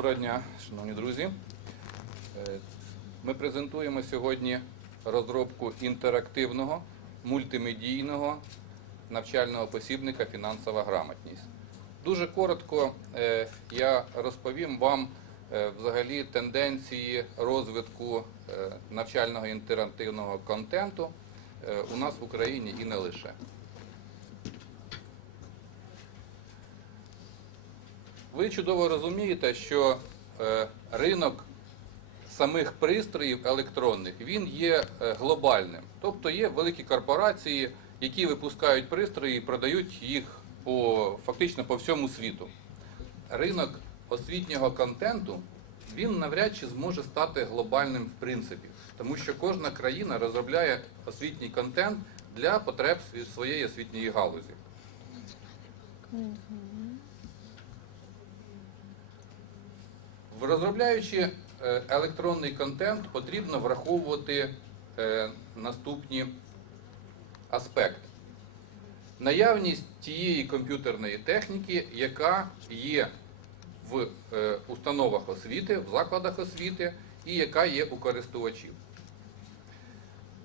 Доброго дня, шановні друзі. Е, Ми презентуємо сьогодні розробку інтерактивного мультимедійного навчального посібника Фінансова грамотність. Дуже коротко е, я розповім вам е, взагалі тенденції розвитку навчального інтерактивного контенту у нас в Україні і не лише. Ви чудово розумієте, що е, ринок самих пристроїв електронних він є е, глобальним. Тобто є великі корпорації, які випускають пристрої і продають їх по, фактично по всьому світу. Ринок освітнього контенту він навряд чи зможе стати глобальним в принципі, тому що кожна країна розробляє освітній контент для потреб своєї освітньої галузі. Розробляючи е, електронний контент, потрібно враховувати е, наступні аспекти. Наявність тієї комп'ютерної техніки, яка є в е, установах освіти, в закладах освіти і яка є у користувачів.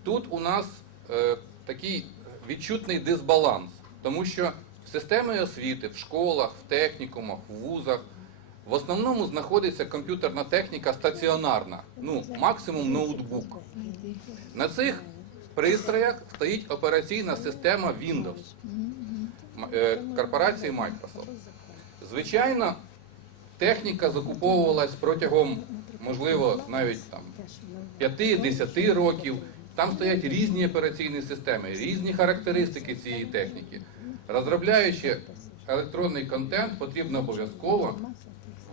Тут у нас такий відчутний дисбаланс, тому що в системі освіти, в школах, в технікумах, в вузах в основному знаходиться комп'ютерна техніка стаціонарна, ну максимум ноутбук. На цих пристроях стоїть операційна система Windows е, корпорації Microsoft. Звичайно, техніка закуповувалась протягом, можливо, навіть там 5-10 років. Там стоять різні операційні системи, різні характеристики цієї техніки. Розробляючи електронний контент, потрібно обов'язково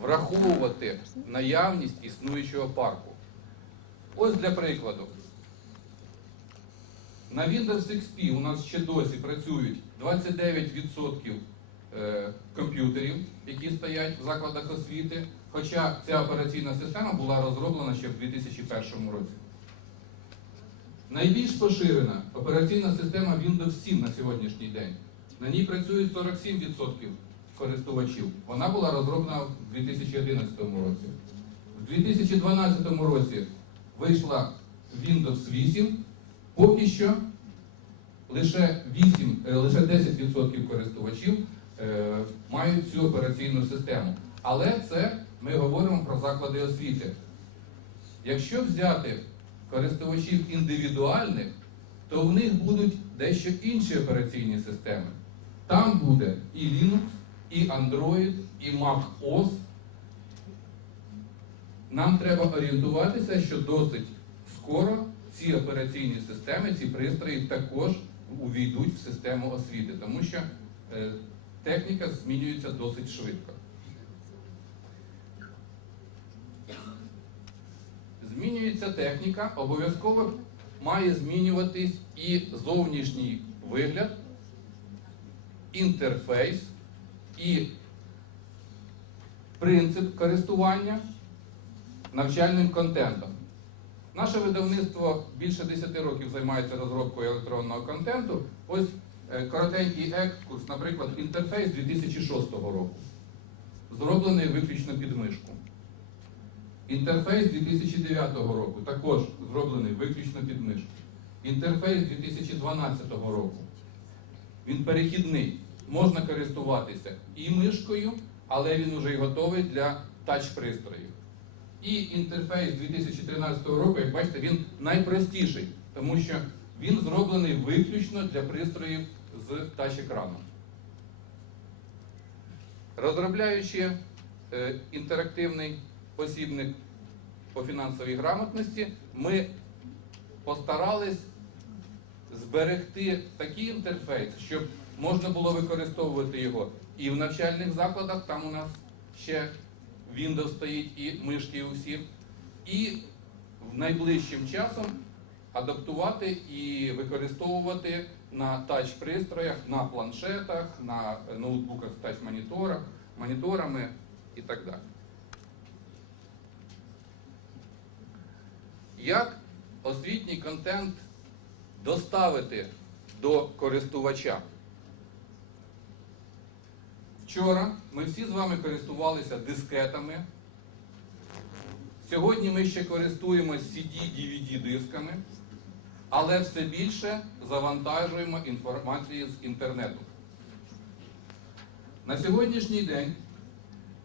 враховувати наявність існуючого парку. Ось для прикладу. На Windows XP у нас ще досі працюють 29% е, комп'ютерів, які стоять в закладах освіти, хоча ця операційна система була розроблена ще в 2001 році. Найбільш поширена операційна система Windows 7 на сьогоднішній день. На ній працюють 47% користувачів. Вона була розроблена в 2011 році. В 2012 році вийшла Windows 8. Поки що лише 8, е, лише 10% користувачів е, мають цю операційну систему. Але це ми говоримо про заклади освіти. Якщо взяти користувачів індивідуальних, то в них будуть дещо інші операційні системи. Там буде і Linux, і Android, і Mac OS. Нам треба орієнтуватися, що досить скоро ці операційні системи, ці пристрої також увійдуть в систему освіти, тому що е, техніка змінюється досить швидко. Змінюється техніка, обов'язково має змінюватись і зовнішній вигляд, інтерфейс і принцип користування навчальним контентом. Наше видавництво більше 10 років займається розробкою електронного контенту. Ось е, коротенький екскурс, наприклад, інтерфейс 2006 року, зроблений виключно під мишку. Інтерфейс 2009 року також зроблений виключно під мишку. Інтерфейс 2012 року. Він перехідний. Можна користуватися і мишкою, але він вже й готовий для тач-пристроїв. І інтерфейс 2013 року, як бачите, він найпростіший, тому що він зроблений виключно для пристроїв з тач-екраном. Розробляючи е, інтерактивний посібник по фінансовій грамотності, ми постарались зберегти такий інтерфейс, щоб можна було використовувати його і в навчальних закладах, там у нас ще Windows стоїть і мишки усі, і в найближчим часом адаптувати і використовувати на тач-пристроях, на планшетах, на ноутбуках з тач-моніторах, моніторами і так далі. Як освітній контент доставити до користувача? Вчора ми всі з вами користувалися дискетами, Сьогодні ми ще користуємось CD, DVD дисками, але все більше завантажуємо інформацію з інтернету. На сьогоднішній день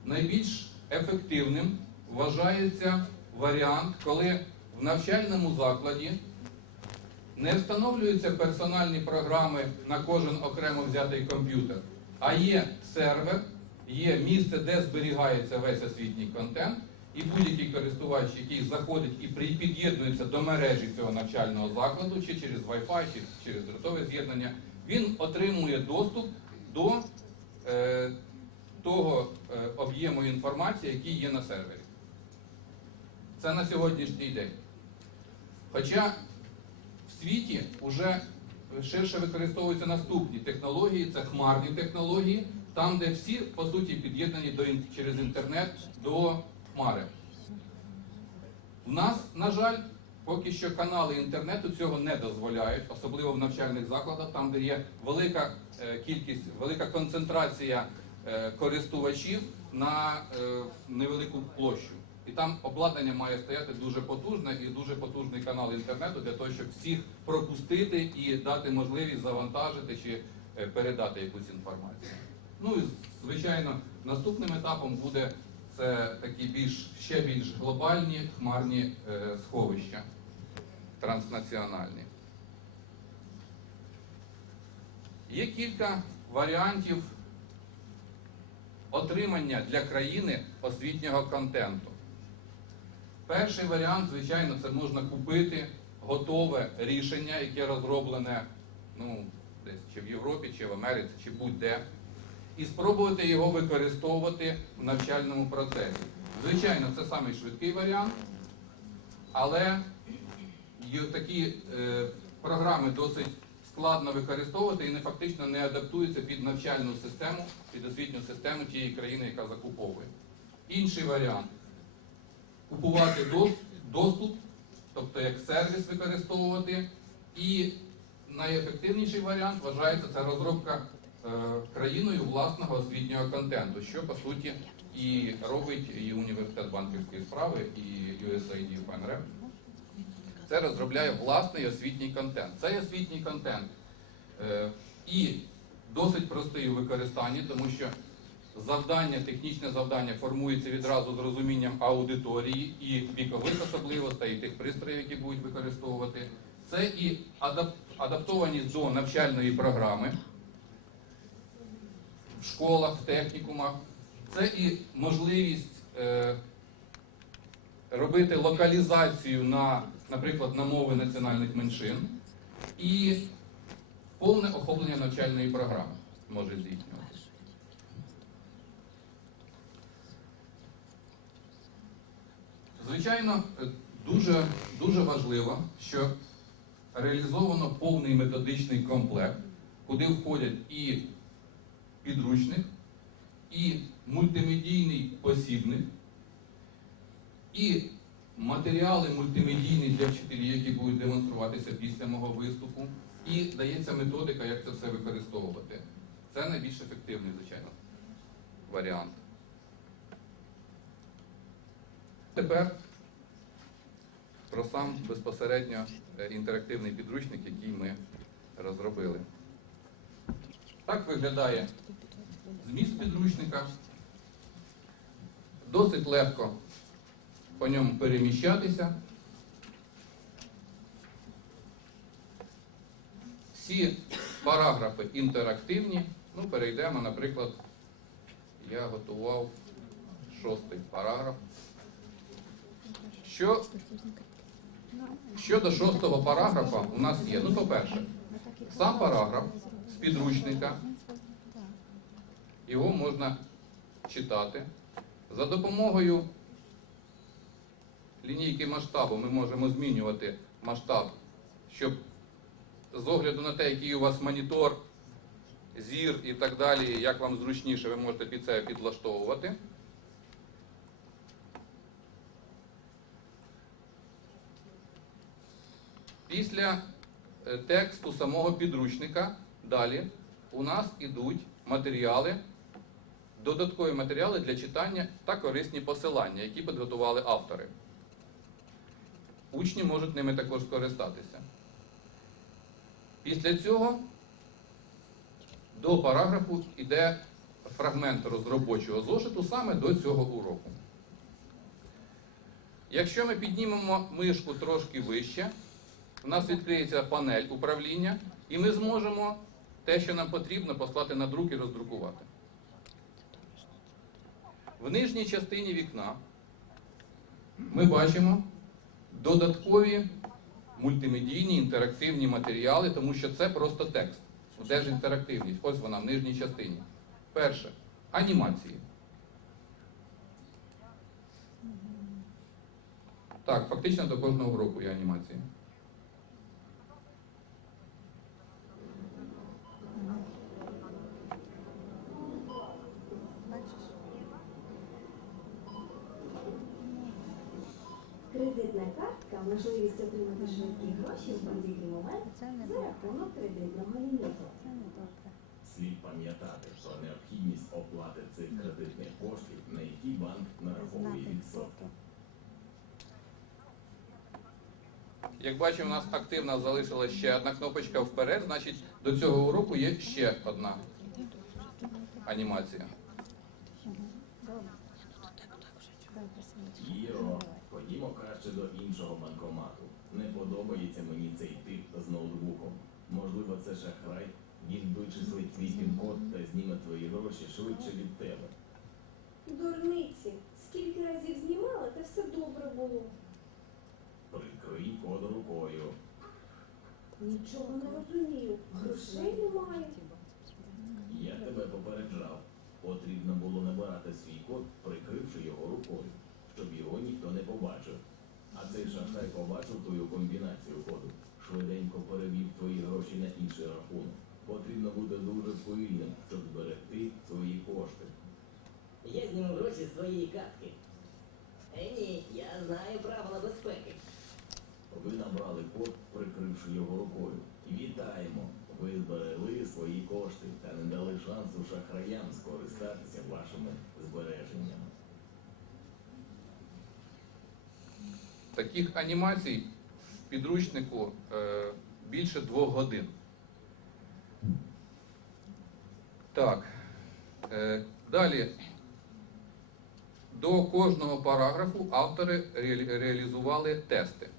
найбільш ефективним вважається варіант, коли в навчальному закладі не встановлюються персональні програми на кожен окремо взятий комп'ютер, а є сервер, є місце, де зберігається весь освітній контент, і будь-який користувач, який заходить і під'єднується до мережі цього навчального закладу, чи через Wi-Fi, чи через дротове з'єднання, він отримує доступ до е, того е, об'єму інформації, який є на сервері. Це на сьогоднішній день. Хоча в світі вже ширше використовуються наступні технології, це хмарні технології, там, де всі, по суті, під'єднані до, через інтернет до хмари. У нас, на жаль, поки що канали інтернету цього не дозволяють, особливо в навчальних закладах, там, де є велика е, кількість, велика концентрація е, користувачів на е, невелику площу. І там обладнання має стояти дуже потужне і дуже потужний канал інтернету для того, щоб всіх пропустити і дати можливість завантажити чи е, передати якусь інформацію. Ну і звичайно, наступним етапом буде це такі більш ще більш глобальні хмарні е, сховища транснаціональні. Є кілька варіантів отримання для країни освітнього контенту. Перший варіант, звичайно, це можна купити готове рішення, яке розроблене ну, десь чи в Європі, чи в Америці, чи будь-де, і спробувати його використовувати в навчальному процесі. Звичайно, це самий швидкий варіант, але такі е, програми досить складно використовувати і не фактично не адаптуються під навчальну систему, під освітню систему тієї країни, яка закуповує. Інший варіант купувати доступ, тобто як сервіс використовувати. І найефективніший варіант вважається це розробка е, країною власного освітнього контенту, що по суті і робить і університет банківської справи, і USAID ФНРФ. Це розробляє власний освітній контент. Цей освітній контент е, і досить простий у використанні, тому що завдання, технічне завдання формується відразу з розумінням аудиторії і вікових особливостей, і тих пристроїв, які будуть використовувати. Це і адап- адаптованість до навчальної програми в школах, в технікумах. Це і можливість е, робити локалізацію на, наприклад, на мови національних меншин і повне охоплення навчальної програми може здійснювати. Звичайно, е, дуже, дуже важливо, що реалізовано повний методичний комплект, куди входять і підручник, і мультимедійний посібник, і матеріали мультимедійні для вчителів, які будуть демонструватися після мого виступу, і дається методика, як це все використовувати. Це найбільш ефективний, звичайно, варіант. Тепер про сам безпосередньо е, інтерактивний підручник, який ми розробили. Так виглядає зміст підручника. Досить легко по ньому переміщатися. Всі параграфи інтерактивні. Ну, перейдемо, наприклад, я готував шостий параграф. Що щодо шостого параграфа у нас є. Ну, по-перше, сам параграф з підручника, його можна читати. За допомогою лінійки масштабу ми можемо змінювати масштаб, щоб з огляду на те, який у вас монітор, зір і так далі, як вам зручніше, ви можете під це підлаштовувати. Після е, тексту самого підручника далі у нас ідуть матеріали додаткові матеріали для читання та корисні посилання, які підготували автори. Учні можуть ними також скористатися. Після цього до параграфу йде фрагмент розробочого зошиту саме до цього уроку. Якщо ми піднімемо мишку трошки вище, у нас відкриється панель управління, і ми зможемо те, що нам потрібно, послати на друк і роздрукувати. В нижній частині вікна ми бачимо додаткові мультимедійні інтерактивні матеріали, тому що це просто текст. Де ж інтерактивність? Ось вона в нижній частині. Перше анімації. Так, фактично до кожного уроку є анімація. Картка можливість отримати швидкі гроші в будь-який момент Це за рахунок кредитного ліміту. Це не добре. Слід пам'ятати про необхідність оплати цих кредитних коштів, на які банк нараховує відсотки. Як бачимо, у нас активно залишилася ще одна кнопочка вперед, значить до цього уроку є ще одна анімація. Добре. Ходімо краще до іншого банкомату. Не подобається мені цей тип з ноутбуком. Можливо, це шахрай. Він вичислить твій пін-код та зніме твої гроші швидше від тебе. Дурниці, скільки разів знімала, та все добре було. Прикрий код рукою. Нічого не розумію. Грошей немає. Я тебе попереджав. Потрібно було набирати свій код, прикривши його рукою, щоб його ніхто не побачив. А цей шахрай побачив твою комбінацію коду. Швиденько перевів твої гроші на інший рахунок. Потрібно бути дуже пильним, щоб зберегти свої кошти. Я зніму гроші з твоєї картки. Е, ні, я знаю правила безпеки. Ви набрали код, прикривши його рукою. Вітаємо! Ви зберегли свої кошти та не дали шансу шахраям скористатися вашими збереженнями. Таких анімацій в підручнику е, більше двох годин. Так. Е, далі. До кожного параграфу автори реалізували тести.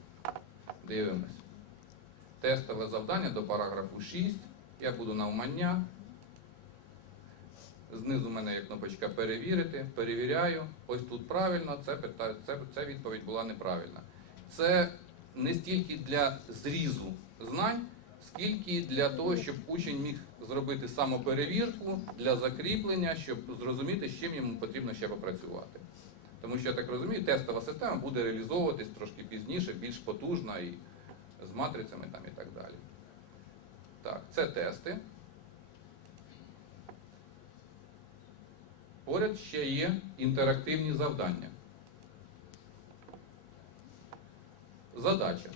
Дивимось. Тестове завдання до параграфу 6. Я буду навмання. Знизу мене є кнопочка перевірити. Перевіряю. Ось тут правильно, це відповідь була неправильна. Це не стільки для зрізу знань, скільки для того, щоб учень міг зробити самоперевірку для закріплення, щоб зрозуміти, з чим йому потрібно ще попрацювати. Тому що я так розумію, тестова система буде реалізовуватись трошки пізніше, більш потужна і з матрицями там і так далі. Так, це тести. Поряд ще є інтерактивні завдання. Задача.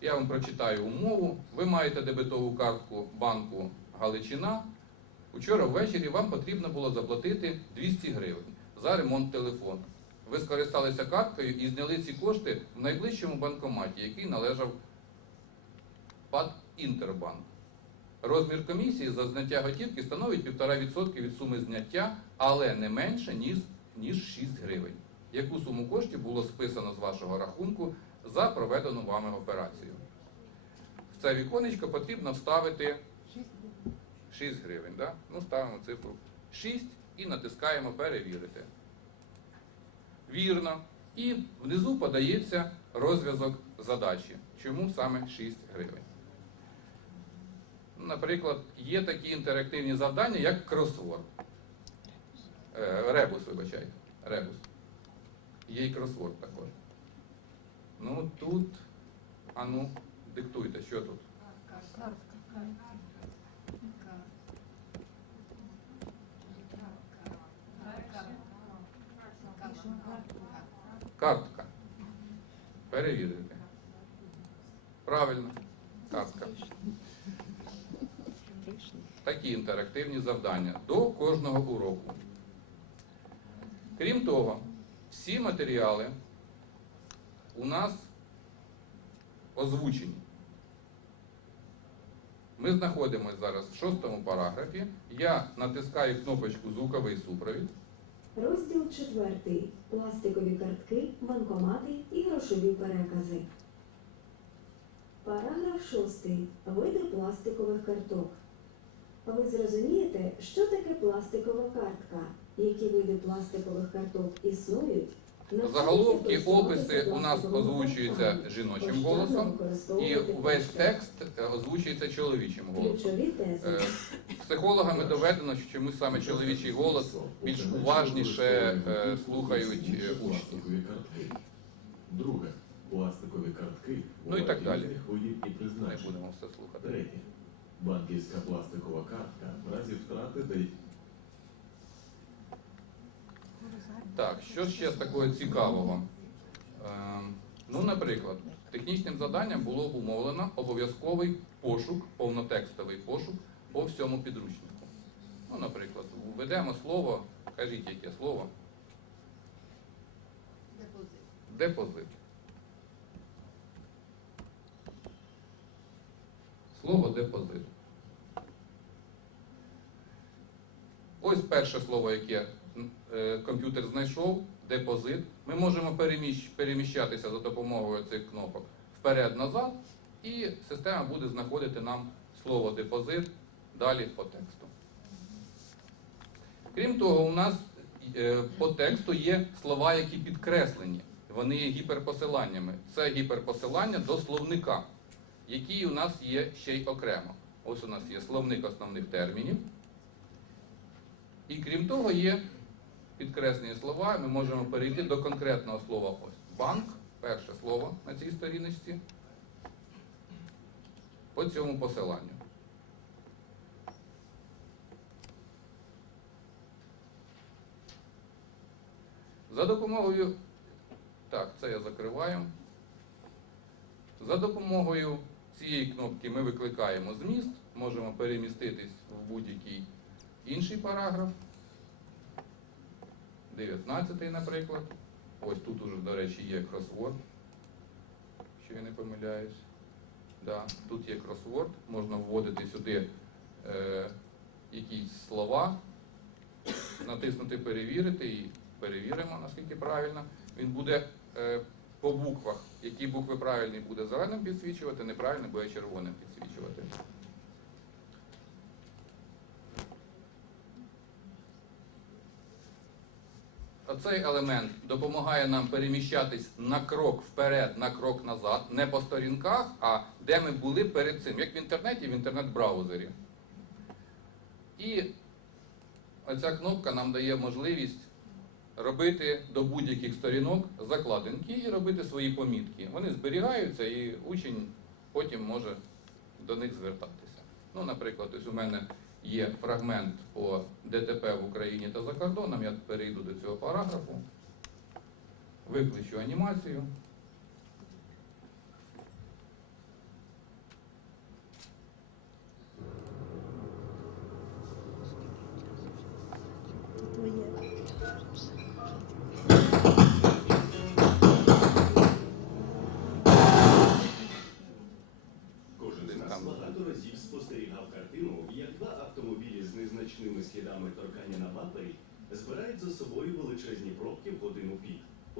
Я вам прочитаю умову. Ви маєте дебетову картку банку Галичина. Учора ввечері вам потрібно було заплатити 200 гривень за ремонт телефону. Ви скористалися карткою і зняли ці кошти в найближчому банкоматі, який належав ПАД Інтербанк. Розмір комісії за зняття готівки становить 1,5% від суми зняття, але не менше, ніж, ніж 6 гривень. Яку суму коштів було списано з вашого рахунку за проведену вами операцію? В це віконечко потрібно вставити 6 гривень. Да? Ну, ставимо цифру 6 і натискаємо перевірити. Вірно. І внизу подається розв'язок задачі. Чому саме 6 гривень? Наприклад, є такі інтерактивні завдання, як кросворд. Е, ребус, вибачайте. Ребус. Є і кросворд також. Ну тут, а ну, диктуйте, що тут? Картка. Перевірити. Правильно. Картка. Такі інтерактивні завдання до кожного уроку. Крім того, всі матеріали у нас озвучені. Ми знаходимося зараз в шостому параграфі. Я натискаю кнопочку Звуковий супровід. Розділ 4. Пластикові картки, банкомати і грошові перекази. Параграф 6. Види пластикових карток. Ви зрозумієте, що таке пластикова картка? Які види пластикових карток існують? Заголовки, описи у нас озвучуються жіночим голосом, і весь текст е, озвучується чоловічим голосом. Е, Психологами доведено, що чомусь саме чоловічий голос більш уважніше е, слухають учні. Пластикові картки. Друге. Пластикові картки. Ну і так далі. Не будемо все слухати. Банківська пластикова картка в разі втрати та Так, що ще з такого цікавого? Ем, ну, наприклад, технічним заданням було умовлено обов'язковий пошук, повнотекстовий пошук по всьому підручнику. Ну, наприклад, введемо слово, кажіть яке слово? Депозит. Депозит. Слово депозит. Ось перше слово, яке е, комп'ютер знайшов, депозит. Ми можемо переміщатися за допомогою цих кнопок вперед-назад, і система буде знаходити нам слово депозит далі по тексту. Крім того, у нас е, по тексту є слова, які підкреслені. Вони є гіперпосиланнями. Це гіперпосилання до словника, який у нас є ще й окремо. Ось у нас є словник основних термінів. І крім того, є підкреслені слова. Ми можемо перейти до конкретного слова. Ось банк, перше слово на цій сторіночці. По цьому посиланню. За допомогою. Так, це я закриваю. За допомогою цієї кнопки ми викликаємо зміст, можемо переміститись в будь-який інший параграф. 19, наприклад. Ось тут уже, до речі, є кросворд, якщо я не помиляюсь. Да, тут є кросворд, можна вводити сюди е, якісь слова, натиснути перевірити і перевіримо, наскільки правильно. Він буде е, по буквах, які букви правильні буде зеленим підсвічувати, неправильні буде червоним підсвічувати. Оцей елемент допомагає нам переміщатись на крок вперед, на крок назад, не по сторінках, а де ми були перед цим, як в інтернеті, в інтернет-браузері. І оця кнопка нам дає можливість робити до будь-яких сторінок закладинки і робити свої помітки. Вони зберігаються і учень потім може до них звертатися. Ну, наприклад, ось у мене є фрагмент по ДТП в Україні та за кордоном. Я перейду до цього параграфу, виключу анімацію.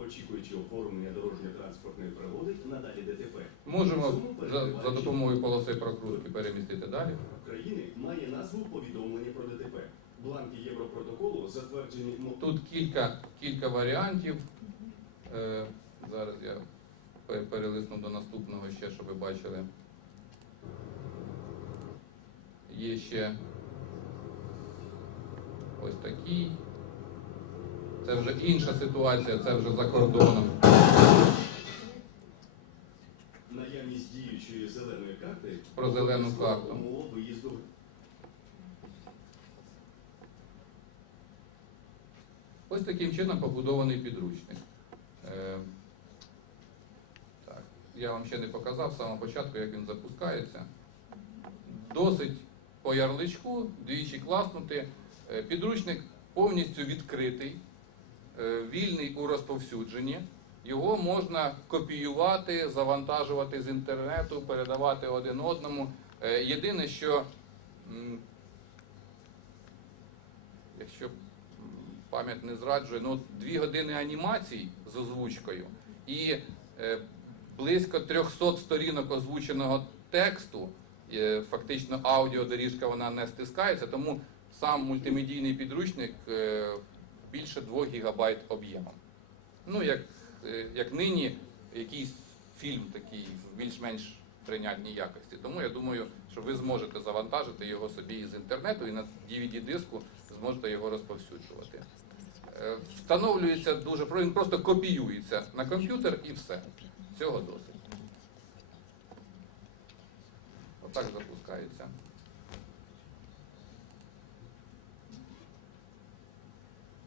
Очікуючи оформлення дорожньо-транспортної пригоди на далі ДТП. Можемо за, за допомогою полоси прокрутки перемістити далі. України має назву повідомлення про ДТП. Бланки Європротоколу затверджені Тут кілька, кілька варіантів. Е, зараз я перелисну до наступного ще, щоб ви бачили. Є ще ось такий. Це вже інша ситуація, це вже за кордоном. наявність діючої зеленої карти Про зелену карту. виїзду Ось таким чином побудований підручник. Е, так, я вам ще не показав з самого початку, як він запускається. Досить по ярличку, двічі класнути. Е, Підручник повністю відкритий. Е, вільний у розповсюдженні. Його можна копіювати, завантажувати з інтернету, передавати один одному. Е, Єдине, що якщо пам'ять не зраджує, ну дві години анімацій з озвучкою і е, близько 300 сторінок озвученого тексту. Фактично аудіодоріжка вона не стискається, тому сам мультимедійний підручник більше 2 гігабайт об'ємом. Ну, як, е, як нині якийсь фільм такий в більш-менш прийнятній якості. Тому я думаю, що ви зможете завантажити його собі із інтернету і на DVD-диску зможете його розповсюджувати. Е, Встановлюється дуже він просто копіюється на комп'ютер і все. Цього досить. Отак запускається.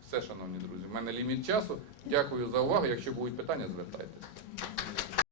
Все, шановні друзі, У мене ліміт часу. Дякую за увагу. Якщо будуть питання, звертайтеся.